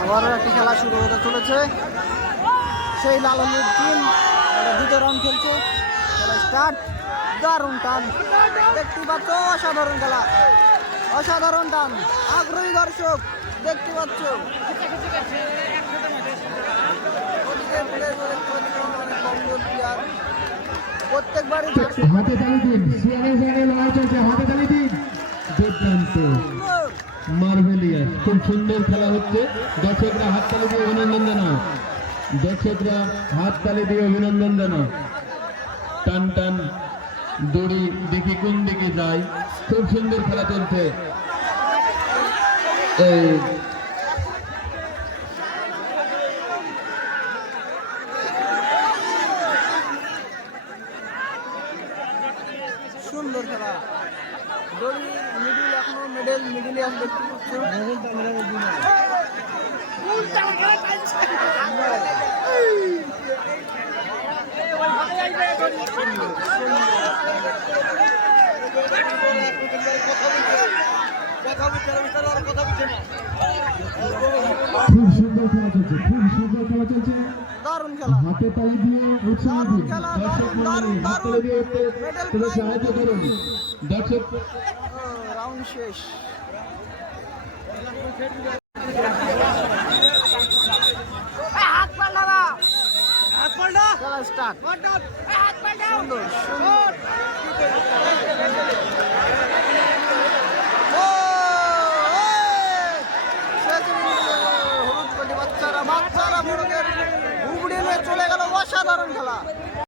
আবারও একটি খেলা শুরু হতে চলেছে। সেই লালনের টিম দ্বিতীয় রাউন্ড খেলছে। খেলা স্টার্ট দারুণ টান। দেখতে পাচ্ছ অসাধারণ খেলা। অসাধারণ টান। আগ্রহী দর্শক দেখতে পাচ্ছ। প্রত্যেকবারই হাতে তালি দিন সিয়ারের সঙ্গে লড়াই চলছে হাতে তালি দিন। দুর্দান্ত সুন্দর। খুব সুন্দর খেলা হচ্ছে। দর্শকরা হাত তালি দিয়ে অভিনন্দন জানাও। দর্শকরা হাত তালি দিয়ে অভিনন্দন জানাও। টান টান, দড়ি দেখি কোন দিকে যায়। খুব সুন্দর খেলা চলছে। সুন্দর খেলা। দড়ি মিডিল এখনও মিডল মিডিলে আছে দেখতে পাচ্ছ। খুব সুন্দর খেলা চলছে খুব সুন্দর খেলা চলছে দারুণ খেলা হাতে তালি দিয়ে উৎসাহ দিন খেলা, দর্শক দারুণ, মন্ডলী হাত দারুণ, তালি দিয়ে উঠতে মেডেল তুলে প্রাইজ। সাহায্য করুন দর্শক রাউন্ড শেষ খেলা স্টার্ট সুন্দর সুন্দর